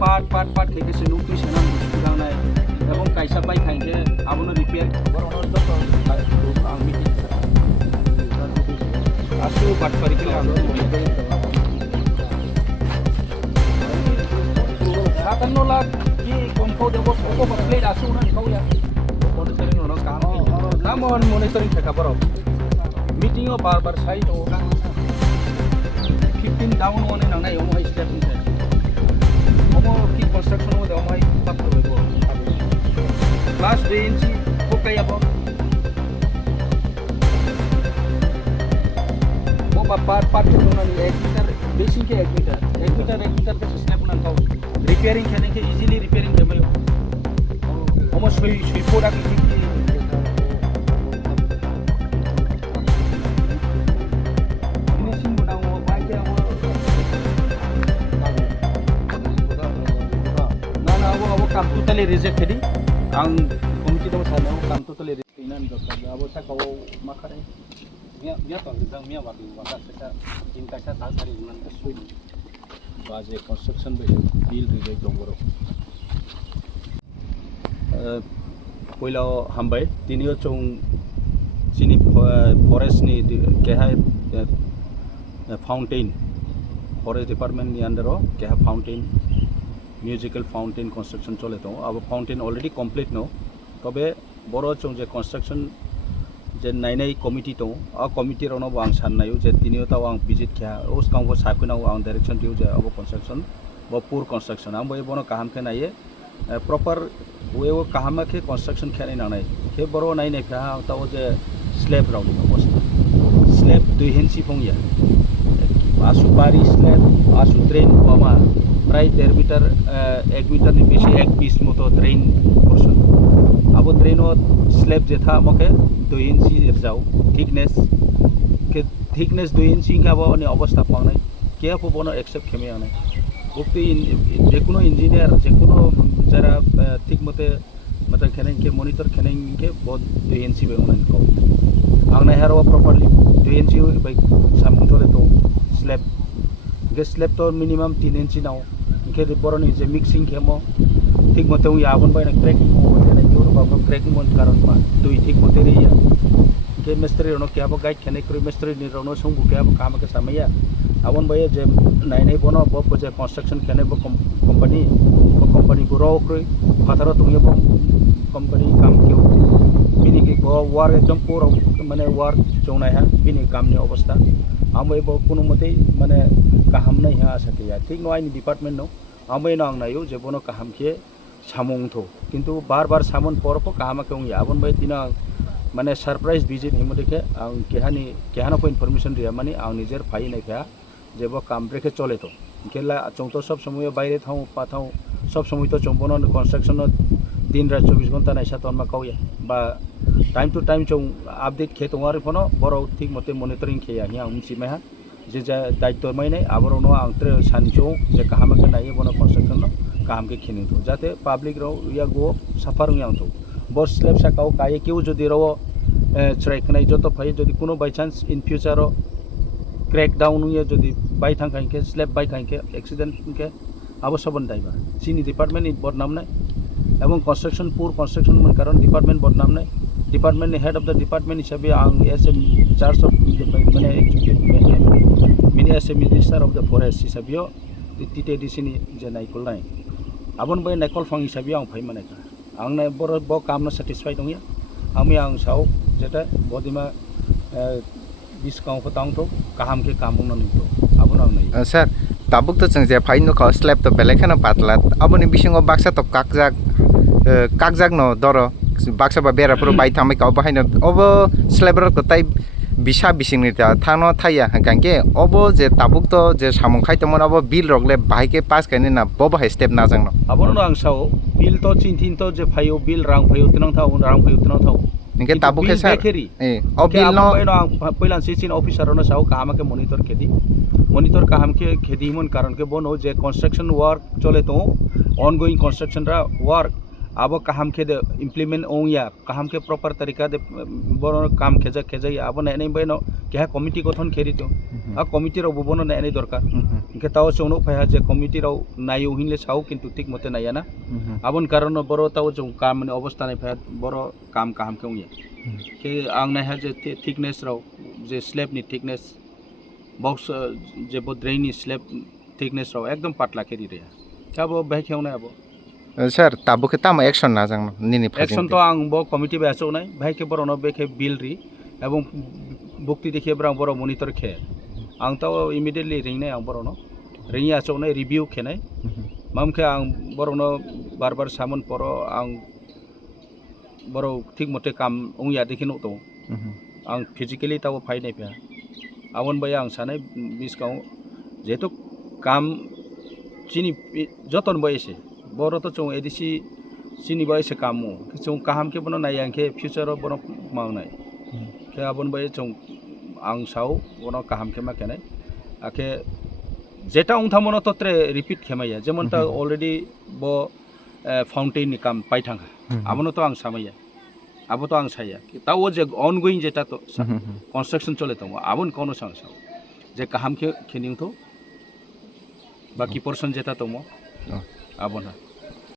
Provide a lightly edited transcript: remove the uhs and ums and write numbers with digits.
Part के से नुक तुई सेना सुदांनाय এবং কাইসা পাই খাইকে আবনো রিপেয়ার বরনৰ যত আং মিটি আসু বাটপারি কেলে আং সাতান্ন লাখ কি কমফো দেব কত প্লেট আসু না নিকাউয়া মনিটরিং নো কাম নামন মনিটরিং থাকা বড় মিটিং ও বারবার সাইট ও 15 ডাউন ওনে নাংনাই ওমো হাই স্টেপ নিতে ওমো কি কনস্ট্রাকশন ও দেওয়া হাই পাপ করব Class 2 inch okay apa? Mau part itu nanti 1 meter, basic ke 1 meter ke slab nanti kau repairing kan ke easily repairing deh melu. Mau sui poda ke finishing benda mau baik ya mau. Nah, aku kam totally reject tadi. Ang komite daw sana ang kam totally retinan daw sa abo sa kaw makare mia to ang mia wagi waka sa inta sa sari nan kasui baje construction be deal reject dongoro koila hambai tinio chong sini forest ni keha fountain forest department ni under keha fountain musical fountain construction chole to abo fountain already complete no tobe boro chong je construction je nainai committee to a committee rono wang san nayo je tinio ta wang visit kya os kam ko sakuna wang direction tiu je abo construction bo poor construction am boy bono kaham ke naye proper we wo kaham ke construction khani na nai ke boro nai nai kha ta o je slab round অবস্থা slab 2 inch pongya asu bari slab asu train koma প্রায় 1.5 metre 1 metre ni বেশি এক piece মতো train করছেন আবো ট্রেনও slab যে থা মকে 2 ইঞ্চি যাও থিকনেস 2 ইঞ্চি কাবো नि অবস্থা পাওনাই কে আপো বনো একসেপ্ট খেমে আনে বুকতি যে কোনো ইঞ্জিনিয়ার যে কোনো যারা ঠিক মতে মতে খেনেন কে মনিটর খেনেন কে বহুত 2 ইঞ্চি বেগুন কো আগনা হেরো প্রপারলি 2 ইঞ্চি বাই সামুং চলে তো স্ল্যাব के स्लैब तो मिनिमम 3 इंच नाउ के बरनी जे मिक्सिंग खेमो ठीक मते उ याबन बायना क्रैकिंग मते ना योर बाबा क्रैकिंग मन कारण पा दुई ठीक मते रे या के मिस्त्री रनो के अब गाइड खेने क्रू मिस्त्री नि रनो संगु के अब काम के समया आवन बाय जे नाइ नाइ बनो ब जे कंस्ट्रक्शन खेने ब कंपनी को रो क्रू फाथरो तुंगे ब कंपनी काम के बिनि के वार एकदम पूरा माने वार जोंनाय हा बिनि काम नि अवस्था आमै ब कुनु मते माने kaham nai ha sakya ঠিক নয় নি ডিপার্টমেন্ট নো আমি না নাইও যে বনো কাহাম কে সামং থো কিন্তু বারবার সামন পরপো কাহামা কেউ আবন বাই দিনা মানে সারপ্রাইজ ভিজিট হিমদেকে আং কেহানো কো ইনফরমেশন রিয়া মানে আং নিজের ফাই নাই ফা যে ব কাম রেখে চলে তো কেলা চংতো সব সময় বাইরে থাও পাথাও সব সময় তো চম্বন কনস্ট্রাকশন दिन रात 24 घंटा नाइसा तनमा काउया बा टाइम टू टाइम चौ अपडेट खे तोंगार फनो बरो ठीक मते मॉनिटरिंग खे या हिया उमसि मेहा जे दायित्व माइने आबरनो आंत्रे सानचो जे काहाम के नाइ बनो कंस्ट्रक्शन नो काम के खिनि तो जाते पब्लिक रो या गो सफर यांग तो बस स्लैब साकाउ काये केउ जदि रो छ्राइखनाय जतो फाय जदि कोनो by chance in future crack down या जदि बाय थांखाय के स्लैब बाय खाय के एक्सीडेंट के आबो सबन दाइबा सिनि डिपार्टमेंट इन बदनाम नाय এবং কনস্ট্রাকশন পুর কনস্ট্রাকশন মান কারণ ডিপার্টমেন্ট বদনাম নাই department head of the department হিসাবে আং এস এম চার্জ অফ মানে mini S M minister of the forest হিসাবেও তিতে দিছিনি যে নাইকল নাই আবন বাই নাইকল ফাং হিসাবে আং ফাই মানে আং নাই বড় ব কাম না স্যাটিসফাই দंया আমি আং সাও যেটা বদিমা ডিসকাউন্ট ফতাং তো কাহাম के काम बुंनो नितो आबन आं नै सर ताबुक तो जों जे फाइनो खौ स्लैब तो बेलेखाना पातला अबनि बिसिङाव बाक्सा तो कागजाग न दर बाक्सा बा बेराफोर बाय थामै काव बाहायनो अब स्लैबर को ताइ बिसा बिसिंनि थानो थाया गांके अब जे ताबुक तो जे सामं खायतमन अब बिल रगले बाहायके पास खायने ना बबाहाय स्टेप ना जांनो आबन आं साव बिल तो चिनथिन तो जे फायो बिल रां फायो तनां थाव रां फायो तनां थाव इनके ताबुक के सर अब बिल न पहिला सिसिन ऑफिसर न साव काम के मॉनिटर काम के खेती मन कारण के बनो जे कंस्ट्रक्शन वर्क चले तो ऑनगोइंग कंस्ट्रक्शन रा वर्क अब kaham ke de implement ong ya kaham ke proper tarika de bono kam kheja ya abo na enai beno keha committee gothon kheri to a committee ro bono na enai dorkar ke tao chongno phaya je committee ro nayo hinle sau kintu tik mote naya na abon karon boro tao jong kam ni obostha nai phaya boro kam kaham ke ong ya ke ang na ha je thickness ro je slab ni thickness box je bo drain ni slab thickness ro ekdom patla kheri re abo bai kheu na abo sir tabo ke tamo action na jang nini action तो आं बो committee बे आसो नाय भाई के बरो न बेखे bill रि एवं बुक्ति देखिए ब्रा बरो मॉनिटर खे आं तो इमिडिएटली रिंगनाय आं बरो न रिंग आसो नाय रिव्यू खेनाय मामखे आं बरो न बार बार सामन परो आं बरो ठीक मते काम उंया देखिनो तो आं फिजिकली ताव फाइ नाय पे आवन बाय आं सानाय बिसकाउ जेतो काम चिनि जतन बयसे बरो तो चों एदिसि चिनि बाय से कामो चों काहाम के बनो नाय आंखे फ्यूचर बनो मावनाय के आबन बाय चों आं साव बनो काहाम के मा केनाय आखे जेटा उंथा मनो तत्रे रिपीट खेमाया जेमन ता ऑलरेडी बो फाउंटेन नि काम पाइथांगा आबनो तो आं सामाया आबो तो आं साया ताओ जे ऑनगोइंग जेटा तो कंस्ट्रक्शन चले तो आबन कोनो सांग साव जे काहाम के खेनिउ तो बाकी पोर्शन जेटा तो मो आबोना